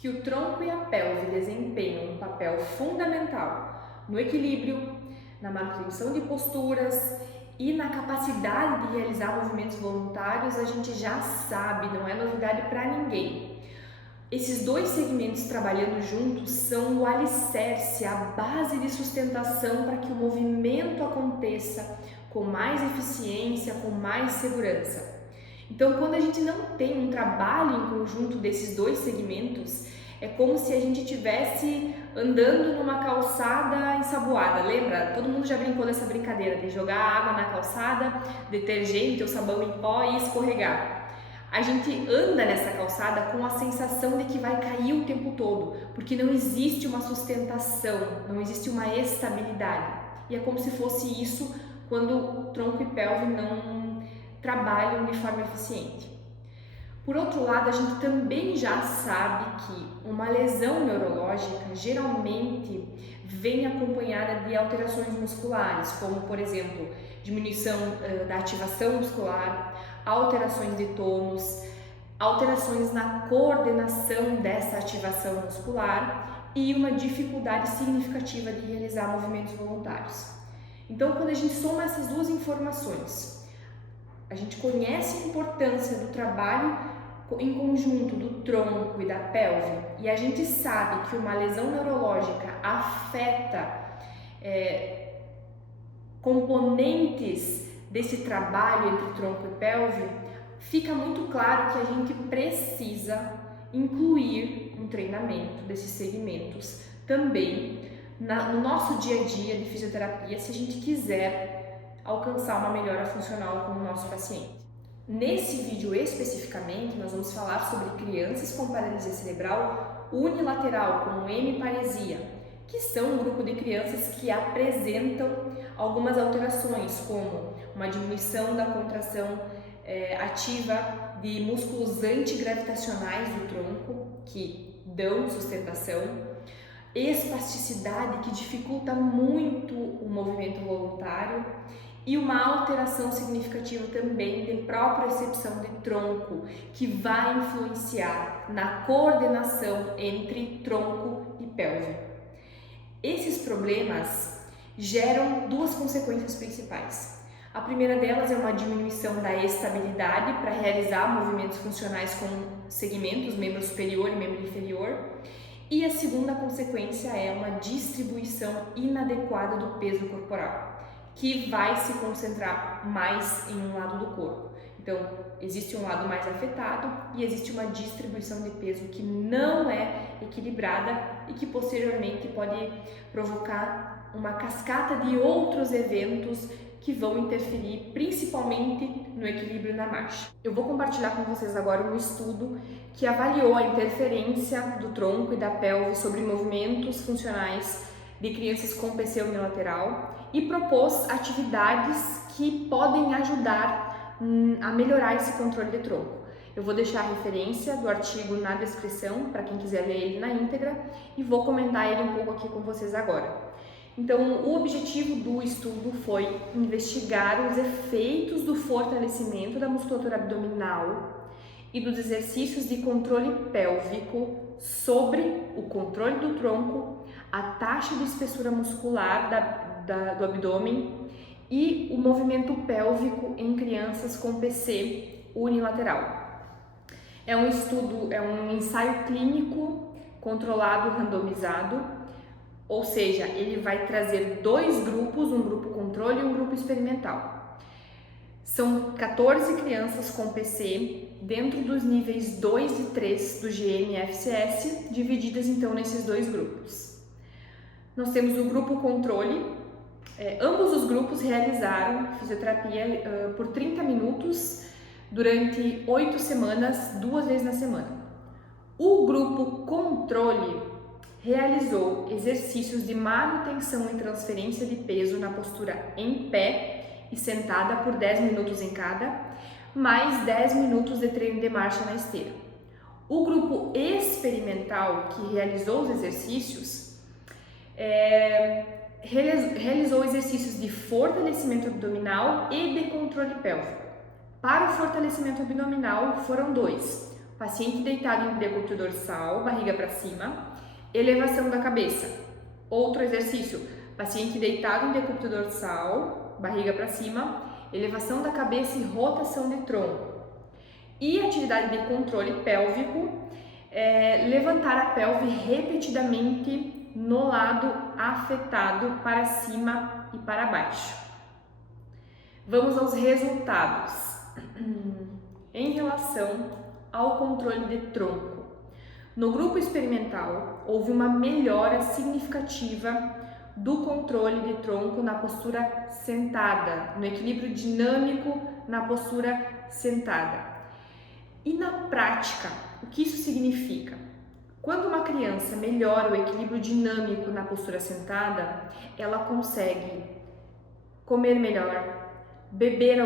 que o tronco e a pelve desempenham um papel fundamental no equilíbrio, na manutenção de posturas e na capacidade de realizar movimentos voluntários, a gente já sabe, não é novidade para ninguém. Esses dois segmentos trabalhando juntos são o alicerce, a base de sustentação para que o movimento aconteça com mais eficiência, com mais segurança. Então, quando a gente não tem um trabalho em conjunto desses dois segmentos, é como se a gente estivesse andando numa calçada ensaboada. Lembra? Todo mundo já brincou dessa brincadeira de jogar água na calçada, detergente ou sabão em pó e escorregar. A gente anda nessa calçada com a sensação de que vai cair o tempo todo, porque não existe uma sustentação, não existe uma estabilidade. E é como se fosse isso quando o tronco e pelve não trabalham de forma eficiente. Por outro lado, a gente também já sabe que uma lesão neurológica geralmente vem acompanhada de alterações musculares, como, por exemplo, diminuição da ativação muscular, alterações de tônus, alterações na coordenação dessa ativação muscular e uma dificuldade significativa de realizar movimentos voluntários. Então, quando a gente soma essas duas informações, a gente conhece a importância do trabalho em conjunto do tronco e da pelve e a gente sabe que uma lesão neurológica afeta componentes desse trabalho entre tronco e pelve, fica muito claro que a gente precisa incluir um treinamento desses segmentos também no nosso dia a dia de fisioterapia, se a gente quiser alcançar uma melhora funcional com o nosso paciente. Nesse vídeo especificamente, nós vamos falar sobre crianças com paralisia cerebral unilateral, com hemiparesia, que são um grupo de crianças que apresentam algumas alterações, como uma diminuição da contração ativa de músculos antigravitacionais do tronco, que dão sustentação, espasticidade, que dificulta muito o movimento voluntário, e uma alteração significativa também de propriocepção de tronco, que vai influenciar na coordenação entre tronco e pelve. Esses problemas geram duas consequências principais. A primeira delas é uma diminuição da estabilidade para realizar movimentos funcionais com segmentos, membro superior e membro inferior. E a segunda consequência é uma distribuição inadequada do peso corporal, que vai se concentrar mais em um lado do corpo. Então, existe um lado mais afetado e existe uma distribuição de peso que não é equilibrada e que posteriormente pode provocar uma cascata de outros eventos que vão interferir principalmente no equilíbrio na marcha. Eu vou compartilhar com vocês agora um estudo que avaliou a interferência do tronco e da pelve sobre movimentos funcionais de crianças com PC unilateral e propôs atividades que podem ajudar a melhorar esse controle de tronco. Eu vou deixar a referência do artigo na descrição para quem quiser ler ele na íntegra e vou comentar ele um pouco aqui com vocês agora. Então, o objetivo do estudo foi investigar os efeitos do fortalecimento da musculatura abdominal e dos exercícios de controle pélvico sobre o controle do tronco, a taxa de espessura muscular do abdômen e o movimento pélvico em crianças com PC unilateral. É um ensaio clínico controlado randomizado, ou seja, ele vai trazer dois grupos, um grupo controle e um grupo experimental. São 14 crianças com PC dentro dos níveis 2 e 3 do GMFCS, divididas então nesses dois grupos. Nós temos o grupo controle, ambos os grupos realizaram fisioterapia por 30 minutos durante 8 semanas, 2 vezes na semana. O grupo controle realizou exercícios de manutenção e transferência de peso na postura em pé e sentada por 10 minutos em cada, mais 10 minutos de treino de marcha na esteira. O grupo experimental que realizou os exercícios realizou exercícios de fortalecimento abdominal e de controle pélvico. Para o fortalecimento abdominal foram dois: paciente deitado em decúbito dorsal, barriga para cima, elevação da cabeça. Outro exercício, paciente deitado em decúbito dorsal, barriga para cima, elevação da cabeça e rotação de tronco. E atividade de controle pélvico, levantar a pelve repetidamente no lado afetado para cima e para baixo. Vamos aos resultados. Em relação ao controle de tronco, no grupo experimental houve uma melhora significativa do controle de tronco na postura sentada, no equilíbrio dinâmico na postura sentada. E na prática, o que isso significa? Quando uma criança melhora o equilíbrio dinâmico na postura sentada, ela consegue comer melhor, beber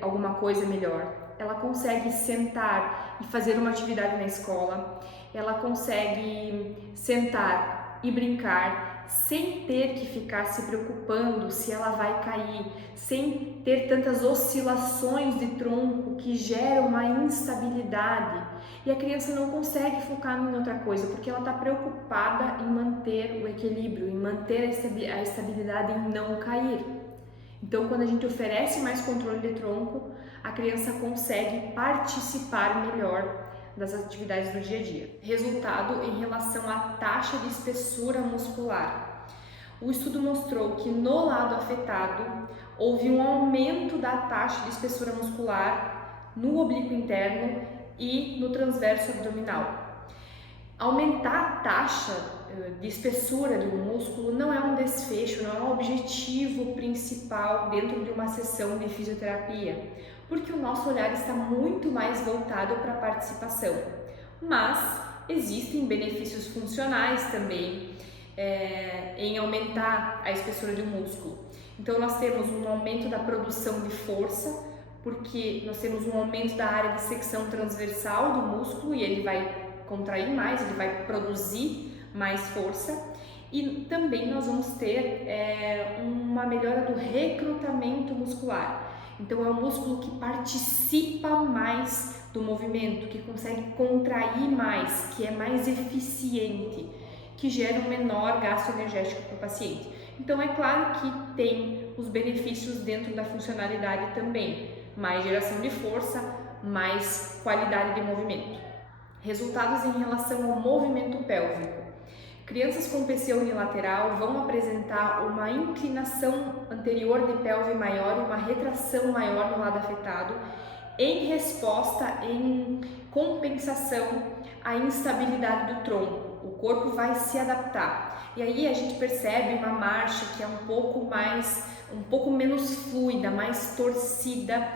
alguma coisa melhor, ela consegue sentar e fazer uma atividade na escola, ela consegue sentar e brincar sem ter que ficar se preocupando se ela vai cair, sem ter tantas oscilações de tronco que geram uma instabilidade. E a criança não consegue focar em outra coisa, porque ela está preocupada em manter o equilíbrio, em manter a estabilidade, em não cair. Então, quando a gente oferece mais controle de tronco, a criança consegue participar melhor das atividades do dia a dia. Resultado em relação à taxa de espessura muscular. O estudo mostrou que no lado afetado houve um aumento da taxa de espessura muscular no oblíquo interno e no transverso abdominal. Aumentar a taxa de espessura de um músculo não é um desfecho, não é um objetivo principal dentro de uma sessão de fisioterapia, porque o nosso olhar está muito mais voltado para a participação. Mas existem benefícios funcionais também em aumentar a espessura de um músculo. Então nós temos um aumento da produção de força, porque nós temos um aumento da área de secção transversal do músculo e ele vai contrair mais, ele vai produzir mais força, e também nós vamos ter uma melhora do recrutamento muscular. Então é um músculo que participa mais do movimento, que consegue contrair mais, que é mais eficiente, que gera um menor gasto energético para o paciente. Então é claro que tem os benefícios dentro da funcionalidade também, mais geração de força, mais qualidade de movimento. Resultados em relação ao movimento pélvico. Crianças com PC unilateral vão apresentar uma inclinação anterior de pelve maior e uma retração maior no lado afetado, em resposta, em compensação à instabilidade do tronco. O corpo vai se adaptar. E aí a gente percebe uma marcha que é um pouco menos fluida, mais torcida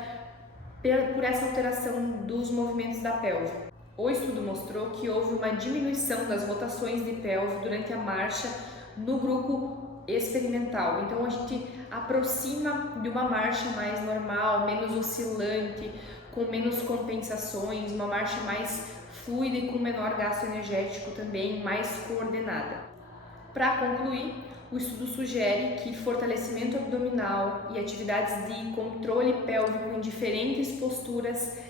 por essa alteração dos movimentos da pelve. O estudo mostrou que houve uma diminuição das rotações de pelve durante a marcha no grupo experimental. Então a gente aproxima de uma marcha mais normal, menos oscilante, com menos compensações, uma marcha mais fluida e com menor gasto energético também, mais coordenada. Para concluir, o estudo sugere que fortalecimento abdominal e atividades de controle pélvico em diferentes posturas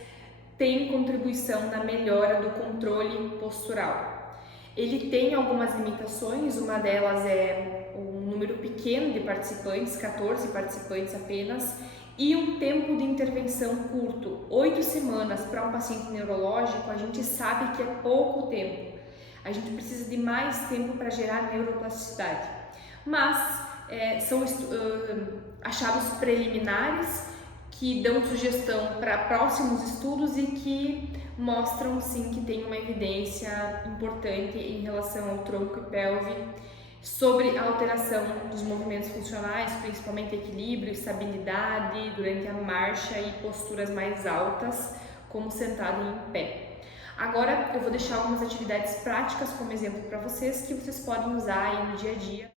tem contribuição na melhora do controle postural. Ele tem algumas limitações, uma delas é um número pequeno de participantes, 14 participantes apenas, e um tempo de intervenção curto. 8 semanas para um paciente neurológico, a gente sabe que é pouco tempo. A gente precisa de mais tempo para gerar neuroplasticidade. Mas são achados preliminares que dão sugestão para próximos estudos e que mostram sim que tem uma evidência importante em relação ao tronco e pelve sobre a alteração dos movimentos funcionais, principalmente equilíbrio, estabilidade durante a marcha e posturas mais altas, como sentado e em pé. Agora eu vou deixar algumas atividades práticas como exemplo para vocês que vocês podem usar aí no dia a dia.